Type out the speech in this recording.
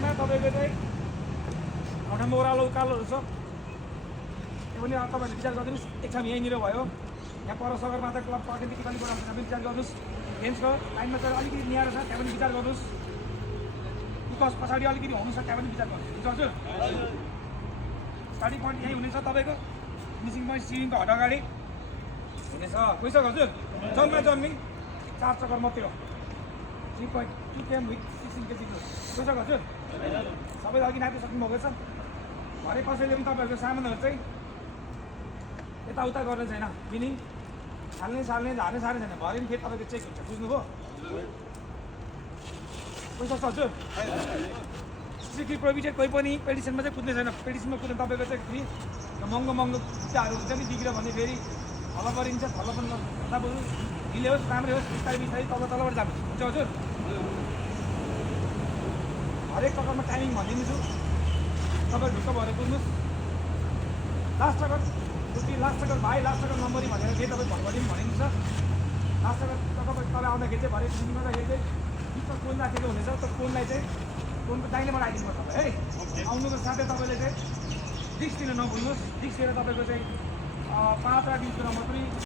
बाटैमा तपाईँको चाहिँ ठाउँमा ओह्रालो उकालोहरू छ त्यो पनि तपाईँहरूले विचार गरिदिनुहोस्। एक ठाउँ यहीँनिर भयो, यहाँ पर सगरमाथा क्लब प्राकृतिक अलिक बनाउँछ त्यहाँ पनि विचार गर्नुहोस्। बेन्चको लाइनमा चाहिँ अलिकति न्यारो छ त्यहाँ पनि विचार गर्नुहोस्। विकास पछाडि अलिकति हुनु छ त्यहाँ पनि विचार गर्नुहोस्। बुझ्छ हजुर? स्टार्टिङ पोइन्ट यहीँ हुनेछ तपाईँको फिनिसिङ पोइन्ट सिलिङको हट अगाडि हुनेछ। गइसक्यो हजुर? जम्मी 4 चक्कर मात्रै हो। 3.2 km विथ 16 kg गइसक्यो हजुर? सबैले अघि नापिसक्नु भएको छ। भरे कसैले पनि तपाईँहरूको सामानहरू चाहिँ यताउता गर्ने छैन, मिनिङ हाल्ने झार्ने छैन। भरे पनि फेरि तपाईँको चेक हुन्छ। बुझ्नुभयो? पैसा छ हजुर? स्ट्रिक्टली प्रोभिडेड कोही पनि पेडिसनमा चाहिँ कुद्ने छैन। पेडिसनमा कुद्ने तपाईँको चाहिँ फ्री। महँगो खुट्टाहरू हुन्छ नि बिग्रियो भने फेरि थल परिन्छ। थल पनि भन्दा बरु ढिले होस् राम्रै होस् बिस्तारै तलबाट जानुहोस्। हुन्छ हजुर? हरेक चक्करमा टाइमिङ भनिदिन्छु, तपाईँ ढुक्क भएर कुद्नुहोस्। लास्ट चक्कर भाइ लास्ट चक्कर नम्बरी भनेर फेरि तपाईँ भर्खर भनिदिन्छ। लास्ट चक्कर तपाईँ आउँदाखेरि चाहिँ भरे सिलिङ गर्दाखेरि चाहिँ बिचमा कोन राखेको हुनेछ। त्यो कोनलाई चाहिँ कोनको दाहिनेबाट आइदिनु पर्छ तपाईँ है। आउनुको साथै तपाईँले चाहिँ डिस्क लिन नभुल्नुहोस्। डिस्क लिएर तपाईँको चाहिँ 5 र 20 नम्बर पनि